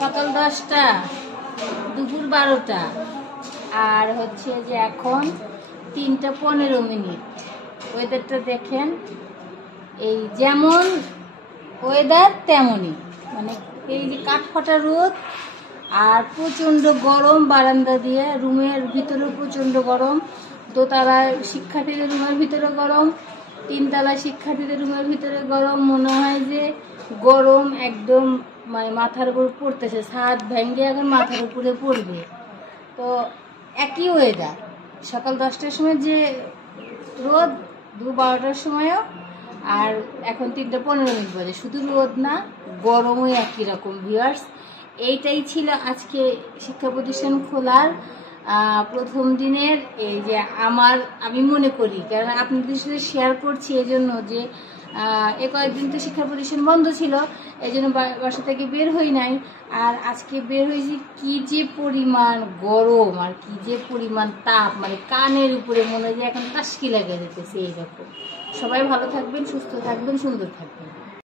সকাল 10টা, দুপুর 12টা, আর হচ্ছে যে এখন 3:15। ওয়েদারটা দেখেন, এই যেমন ওয়েদার তেমনই, মানে এই যে কাঠফাটা রোদ আর প্রচণ্ড গরম। বারান্দা দিয়ে রুমের ভিতরেও প্রচণ্ড গরম, দোতলায় শিক্ষার্থীদের রুমের ভিতরে গরম, 3তলায় শিক্ষার্থীদের রুমের ভিতরে গরম। মনে হয় যে গরম একদম মানে মাথার উপর পড়তেছে, ছাদ ভেঙে এখন মাথার উপরে পড়বে। তো একই ওয়েদার, সকাল 10টার সময় যে রোদ, 12টার সময়ও, আর এখন 3:15 বাজে। শুধু রোদ না, গরমও একই রকম। ভিউয়ার্স, এইটাই ছিল আজকে শিক্ষা প্রতিষ্ঠান খোলার প্রথম দিনের এই যে আমি মনে করি, কারণ আপনাদের সাথে শেয়ার করছি এজন্য যে এ কয়েকদিন তো শিক্ষা প্রতিষ্ঠান বন্ধ ছিল, এই জন্য বাসা থেকে বের হই নাই। আর আজকে বের হয়েছি, কি যে পরিমাণ গরম আর কি যে পরিমাণ তাপ, মানে কানের উপরে মনে হয় যে এখন টাস্কি লাগে যেতেছে এইরকম। সবাই ভালো থাকবেন, সুস্থ থাকবেন, সুন্দর থাকবেন।